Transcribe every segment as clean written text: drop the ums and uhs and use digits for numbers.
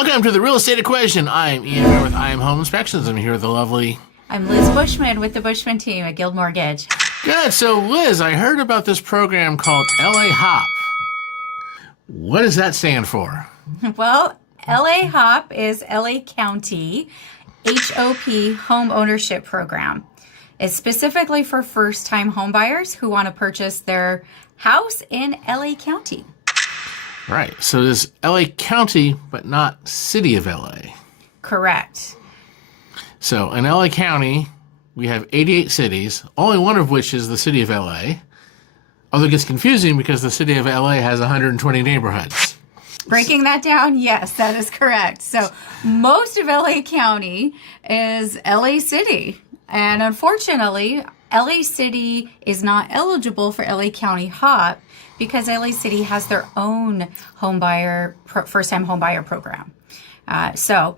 Welcome to the Real Estate Equation. I'm Ian here with I Am Home Inspections. I'm here with the lovely... I'm Liz Bushman with the Bushman team at Guild Mortgage. Good. So, Liz, I heard about this program called LA HOP. What does that stand for? Well, LA HOP is LA County HOP Home Ownership Program. It's specifically for first-time homebuyers who want to purchase their house in LA County. Right. So, this LA County, but not City of LA. Correct. So, in LA County, we have 88 cities, only one of which is the City of LA. Although it gets confusing because the City of LA has 120 neighborhoods. Breaking that down, yes, that is correct. So most of LA County is LA City. And unfortunately, LA City is not eligible for LA County HOP because LA City has their own first-time homebuyer program. So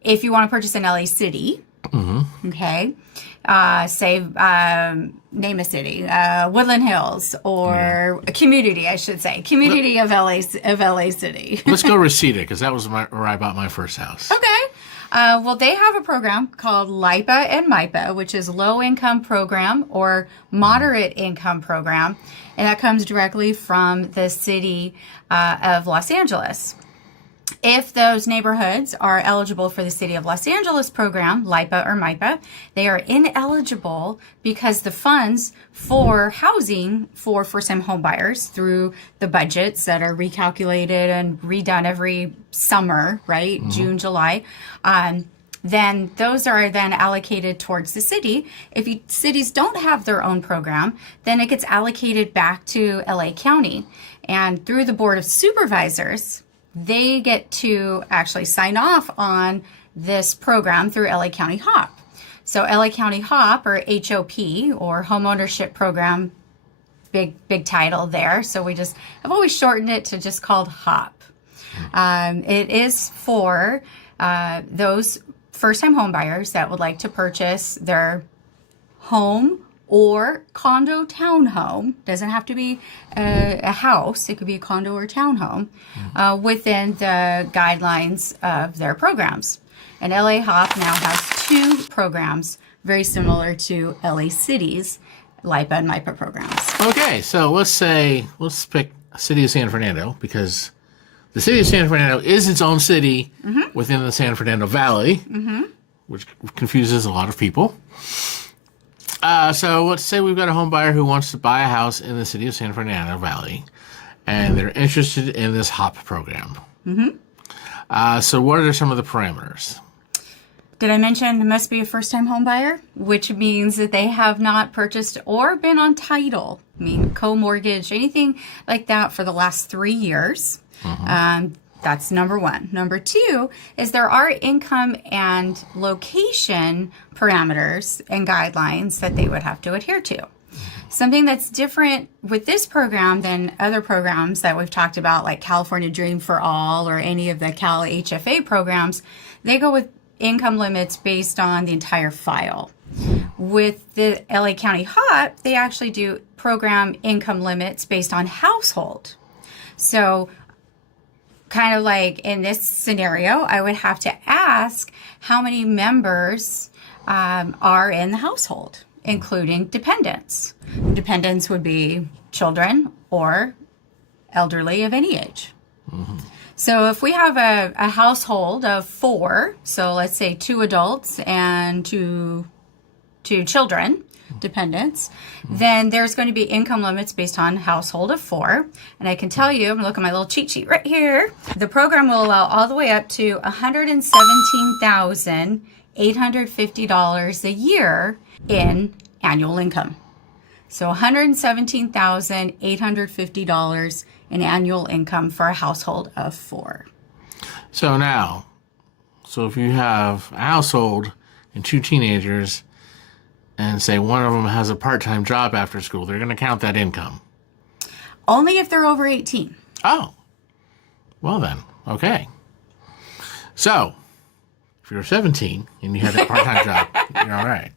if you want to purchase in LA City, okay, say, name a city, Woodland Hills, or a community, I should say, community of LA City. Let's go Reseda, because that was where I bought my first house. Okay. Well, they have a program called LIPA and MIPA, which is low income program or moderate income program. And that comes directly from the city of Los Angeles. If those neighborhoods are eligible for the City of Los Angeles program, LIPA or MIPA, they are ineligible because the funds for housing for first-time homebuyers through the budgets that are recalculated and redone every summer, right, June, July, then those are then allocated towards the city. If cities don't have their own program, then it gets allocated back to LA County. And through the Board of Supervisors, they get to actually sign off on this program through LA County HOP. So LA County HOP, or HOP, or Homeownership Program, big title there. So I've always shortened it to just called HOP. It is for those first-time homebuyers that would like to purchase their home or condo townhome. Doesn't have to be a house. It could be a condo or townhome within the guidelines of their programs. And LA HOP now has two programs very similar to LA City's LIPA and MIPA programs. Okay, so let's pick City of San Fernando, because the City of San Fernando is its own city within the San Fernando Valley, which confuses a lot of people. So let's say we've got a home buyer who wants to buy a house in the City of San Fernando Valley, and they're interested in this HOP program. So what are some of the parameters? Did I mention it must be a first-time home buyer, which means that they have not purchased or been on title, co-mortgage, anything like that for the last 3 years. That's number one. Number two is there are income and location parameters and guidelines that they would have to adhere to. Something that's different with this program than other programs that we've talked about, like California Dream for All or any of the Cal HFA programs, they go with income limits based on the entire file. With the LA County HOP, they actually do program income limits based on household. So kind of like in this scenario, I would have to ask how many members are in the household, including dependents. Dependents would be children or elderly of any age. So if we have a household of 4, so let's say 2 adults and two children, dependents, then there's going to be income limits based on household of 4. And I can tell you, I'm going to look at my little cheat sheet right here. The program will allow all the way up to $117,850 a year in annual income. So $117,850 in annual income for a household of 4. So if you have a household and 2 teenagers, and say one of them has a part-time job after school, they're going to count that income. Only if they're over 18. Oh. Well then, okay. So, if you're 17 and you have a part-time job, you're all right.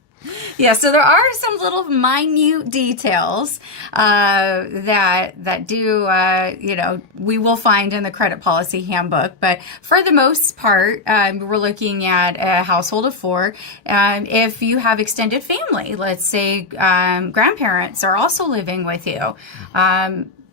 Yeah, so there are some little minute details that do, we will find in the credit policy handbook. But for the most part, we're looking at a household of four. If you have extended family, let's say grandparents are also living with you,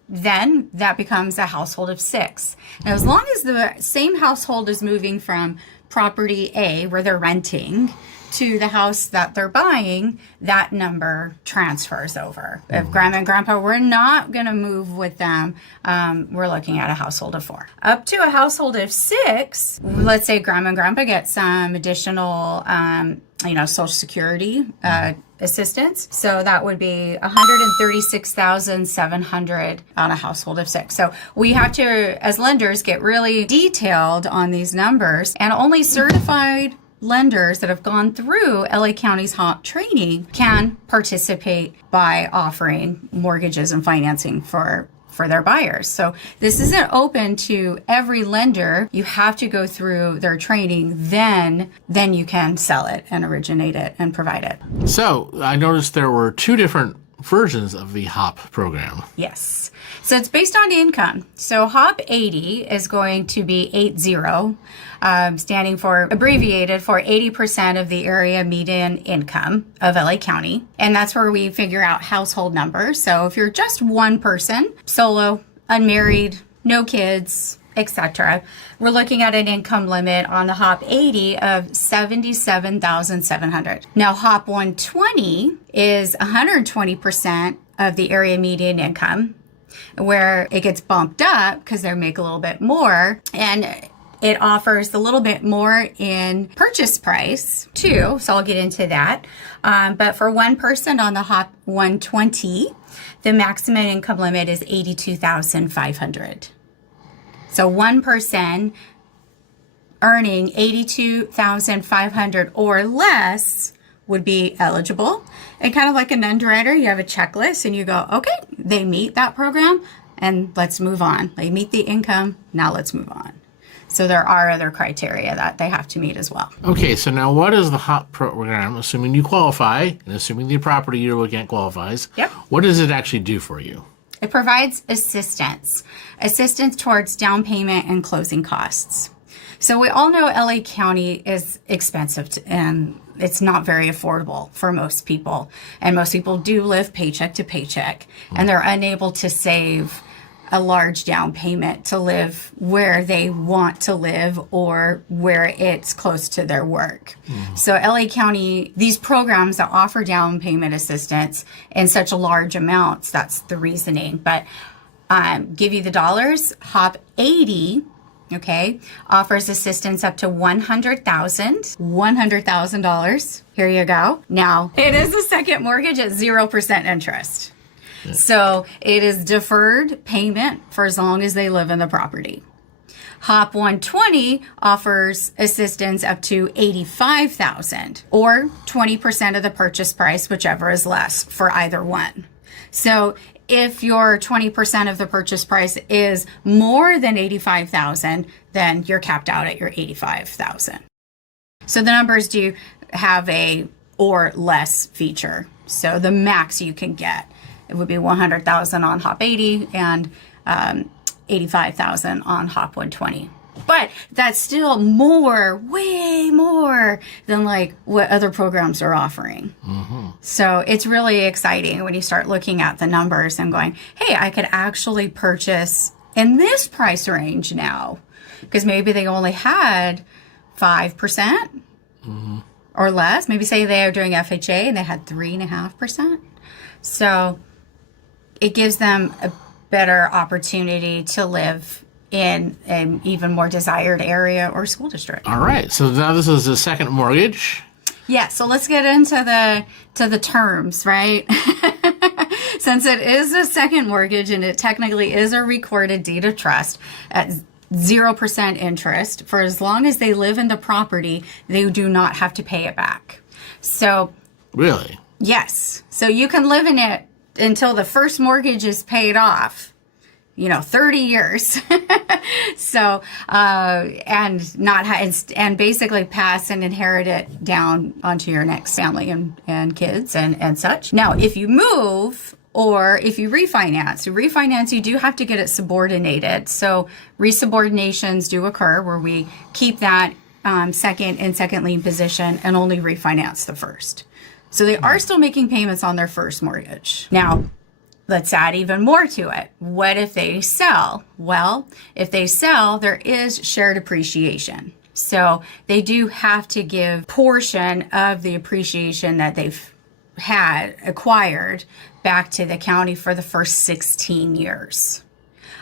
then that becomes a household of six. Now, as long as the same household is moving from property A, where they're renting, to the house that they're buying, that number transfers over. If grandma and grandpa were not going to move with them, we're looking at a household of four. Up to a household of six, let's say grandma and grandpa get some additional, Social Security assistance. So that would be $136,700 on a household of six. So we have to, as lenders, get really detailed on these numbers, and only certified lenders that have gone through LA County's HOP training can participate by offering mortgages and financing for their buyers. So this isn't open to every lender. You have to go through their training, then you can sell it and originate it and provide it. So I noticed there were two different versions of the HOP program. Yes. So it's based on income. So HOP 80 is going to be 80, standing for, abbreviated for 80% of the area median income of LA County. And that's where we figure out household numbers. So if you're just one person, solo, unmarried, no kids, etc., we're looking at an income limit on the HOP 80 of $77,700. Now, HOP 120 is 120% of the area median income, where it gets bumped up because they make a little bit more, and it offers a little bit more in purchase price too. So I'll get into that. But for one person on the HOP 120, the maximum income limit is $82,500. So one person earning $82,500 or less would be eligible. And kind of like an underwriter, you have a checklist and you go, okay, they meet that program and let's move on. They meet the income, now let's move on. So there are other criteria that they have to meet as well. Okay, so now what is the HOP program, assuming you qualify and assuming the property you're looking at qualifies? Yep. What does it actually do for you? It provides assistance towards down payment and closing costs. So we all know LA County is expensive and it's not very affordable for most people. And most people do live paycheck to paycheck, and they're unable to save a large down payment to live where they want to live or where it's close to their work. So LA County, these programs that offer down payment assistance in such a large amounts, that's the reasoning. But give you the dollars, HOP 80, okay, offers assistance up to $100,000. Here you go. Now, it is a second mortgage at 0% interest. So it is deferred payment for as long as they live in the property. HOP 120 offers assistance up to $85,000 or 20% of the purchase price, whichever is less for either one. So if your 20% of the purchase price is more than $85,000, then you're capped out at your $85,000. So the numbers do have a or less feature. So the max you can get, it would be $100,000 on HOP 80 and $85,000 on HOP 120. But that's still more, way more than like what other programs are offering. So it's really exciting when you start looking at the numbers and going, hey, I could actually purchase in this price range now. Because maybe they only had 5% or less. Maybe say they are doing FHA and they had 3.5%. So it gives them a better opportunity to live in an even more desired area or school district. All right. So now this is a second mortgage. Yeah. So let's get into the terms, right? Since it is a second mortgage and it technically is a recorded deed of trust at 0% interest, for as long as they live in the property, they do not have to pay it back. So Really? yes. So you can live in it until the first mortgage is paid off, 30 years. So, and basically pass and inherit it down onto your next family and kids and such. Now, if you move or if you refinance, you do have to get it subordinated. So resubordinations do occur where we keep that second lien position and only refinance the first. So they are still making payments on their first mortgage. Now, let's add even more to it. What if they sell? Well, if they sell, there is shared appreciation. So they do have to give portion of the appreciation that they've acquired back to the county for the first 16 years.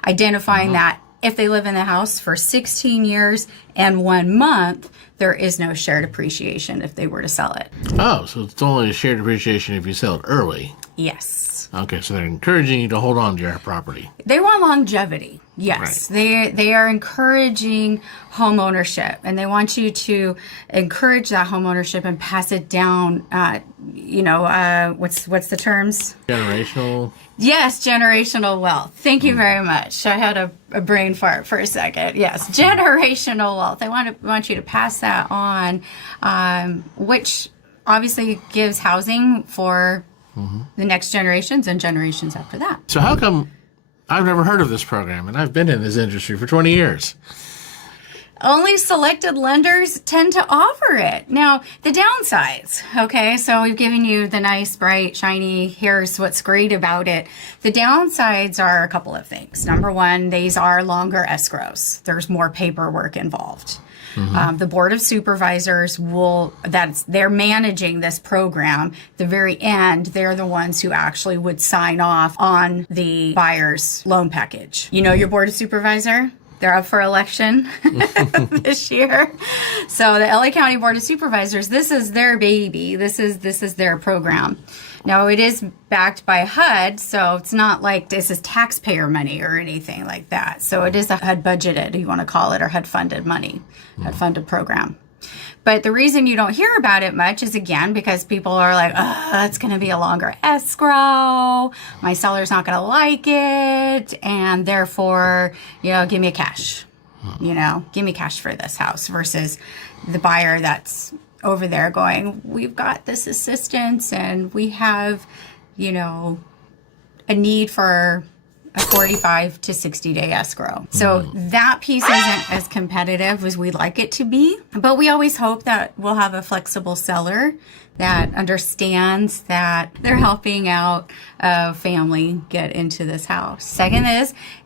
Identifying that if they live in the house for 16 years and 1 month, there is no shared appreciation if they were to sell it. Oh, so it's only a shared appreciation if you sell it early. Yes. Okay, so they're encouraging you to hold on to your property. They want longevity. Yes. Right. They are encouraging home ownership, and they want you to encourage that home ownership and pass it down. What's the terms? Generational. Yes, generational wealth. Thank you very much. I had a brain fart for a second. Yes, generational wealth. They want you to pass that on, which obviously gives housing for the next generations and generations after that. So how come I've never heard of this program, and I've been in this industry for 20 years? Only selected lenders tend to offer it. Now, the downsides, okay, so we've given you the nice, bright, shiny, here's what's great about it. The downsides are a couple of things. Number one, these are longer escrows. There's more paperwork involved. The Board of Supervisors they're managing this program. The very end, they're the ones who actually would sign off on the buyer's loan package. You know your Board of Supervisor? They're up for election this year. So the LA County Board of Supervisors, this is their baby. This is their program. Now, it is backed by HUD, so it's not like this is taxpayer money or anything like that. So it is a HUD budgeted, you want to call it, or HUD funded money, HUD funded program. But the reason you don't hear about it much is, again, because people are like, oh, it's going to be a longer escrow. My seller's not going to like it. And therefore, give me cash. Give me cash for this house versus the buyer that's over there going, we've got this assistance and we have, a need for a 45 to 60 day escrow. So that piece isn't as competitive as we'd like it to be, but we always hope that we'll have a flexible seller that understands that they're helping out a family get into this house. Second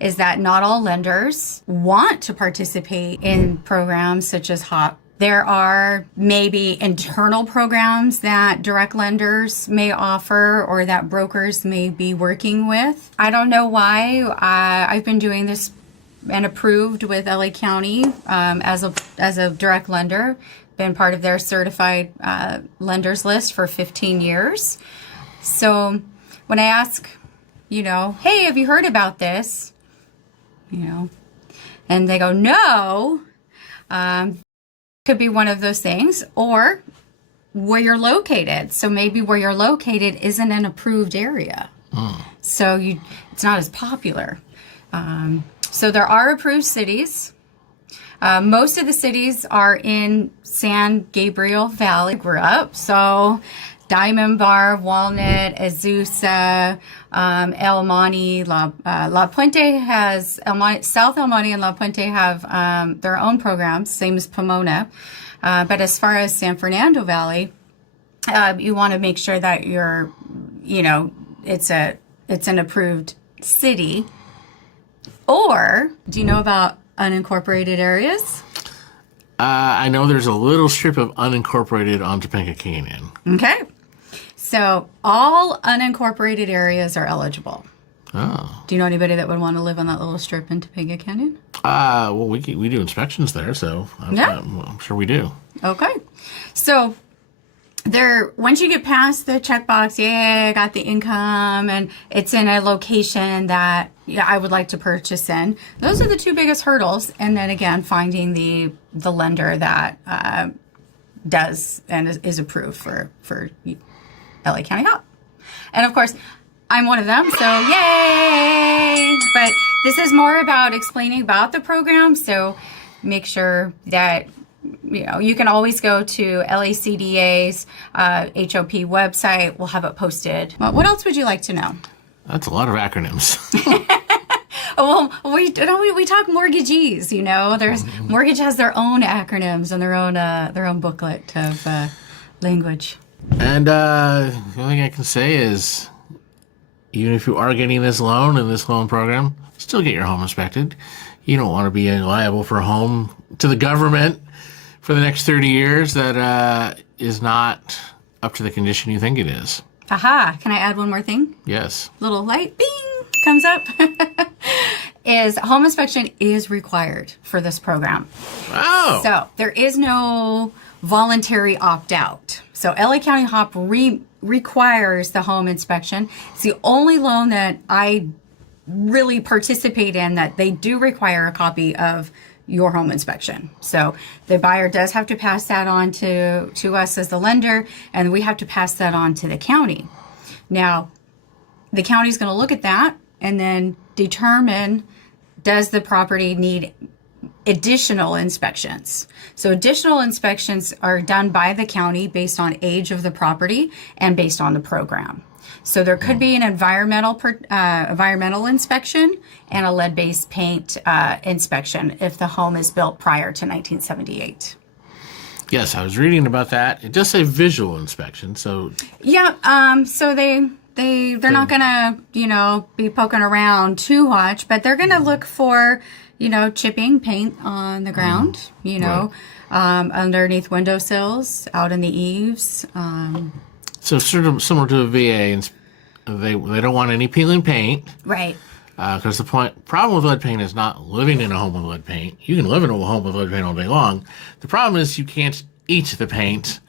is that not all lenders want to participate in programs such as HOP. There are maybe internal programs that direct lenders may offer or that brokers may be working with. I don't know why. I've been doing this and approved with LA County as a direct lender. Been part of their certified lenders list for 15 years. So when I ask, hey, have you heard about this? And they go, no. Could be one of those things, or where you're located. So maybe where you're located isn't an approved area. So it's not as popular. So there are approved cities. Most of the cities are in San Gabriel Valley. Grew up, so Diamond Bar, Walnut, Azusa, El Monte, La Puente has, South El Monte and La Puente have their own programs, same as Pomona. But as far as San Fernando Valley, you want to make sure that you're, it's an approved city. Or, do you know about unincorporated areas? I know there's a little strip of unincorporated on Topanga Canyon. Okay. So all unincorporated areas are eligible. Oh. Do you know anybody that would want to live on that little strip in Topanga Canyon? Well, we do inspections there, so I'm sure we do. Okay. So once you get past the checkbox, I got the income, and it's in a location that I would like to purchase in. Those are the two biggest hurdles. And then again, finding the lender that does and is approved for LA County HOP. And of course, I'm one of them, so yay! But This is more about explaining about the program, so make sure that you can always go to LACDA's HOP website. We'll have it posted. Well, what else would you like to know? That's a lot of acronyms. Well, we talk mortgagees. There's mortgage has their own acronyms and their own booklet of language. And the only thing I can say is, even if you are getting this loan in this loan program, still get your home inspected. You don't want to be liable for a home to the government for the next 30 years that is not up to the condition you think it is. Aha. Can I add one more thing? Yes. Little light bing comes up. Is home inspection is required for this program. Oh. So there is no voluntary opt-out. So LA County HOP requires the home inspection. It's the only loan that I really participate in that they do require a copy of your home inspection. So the buyer does have to pass that on to us as the lender, and we have to pass that on to the county. Now, the county's going to look at that and then determine, does the property need additional inspections? So additional inspections are done by the county based on age of the property and based on the program. So there could be an environmental inspection and a lead-based paint inspection if the home is built prior to 1978. Yes, I was reading about that. It does say visual inspection, so... Yeah, so they're not going to, be poking around too much, but they're going to look for, chipping paint on the ground, underneath windowsills, out in the eaves. So sort of similar to a VA, they don't want any peeling paint. Right. Because the problem with lead paint is not living in a home with lead paint. You can live in a home with lead paint all day long. The problem is you can't eat the paint,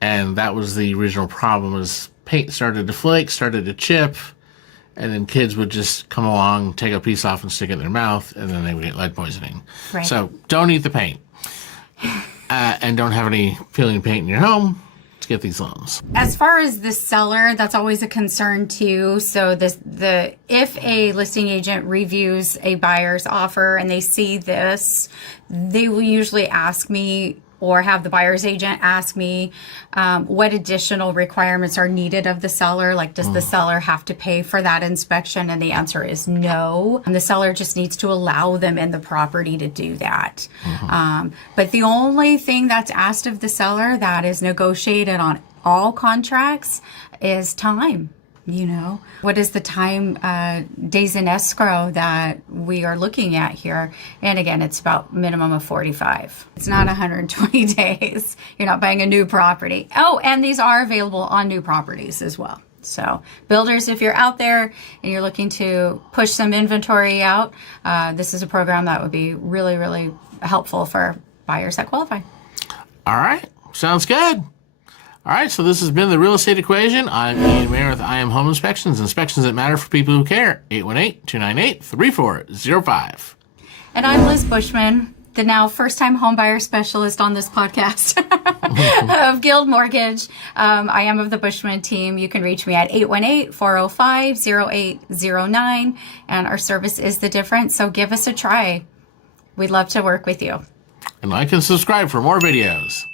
and that was the original problem. Was paint started to flake, started to chip, and then kids would just come along, take a piece off and stick it in their mouth, and then they would get lead poisoning. Right. So don't eat the paint, and don't have any peeling paint in your home to get these loans. As far as the seller, that's always a concern too. So if a listing agent reviews a buyer's offer and they see this, they will usually ask me or have the buyer's agent ask me what additional requirements are needed of the seller. Like, does the seller have to pay for that inspection? And the answer is no. And the seller just needs to allow them in the property to do that. But the only thing that's asked of the seller that is negotiated on all contracts is time. What is the time, days in escrow that we are looking at here? And again, it's about minimum of 45. It's not 120 days. You're not buying a new property. Oh, and these are available on new properties as well. So builders, if you're out there and you're looking to push some inventory out, this is a program that would be really, really helpful for buyers that qualify. All right. Sounds good. All right, so this has been The Real Estate Equation. I'm Ian Mayer with I Am Home Inspections that matter for people who care. 818-298-3405. And I'm Liz Bushman, the now first-time homebuyer specialist on this podcast of Guild Mortgage. I am of the Bushman team. You can reach me at 818-405-0809, and our service is the difference, so give us a try. We'd love to work with you. And like and subscribe for more videos.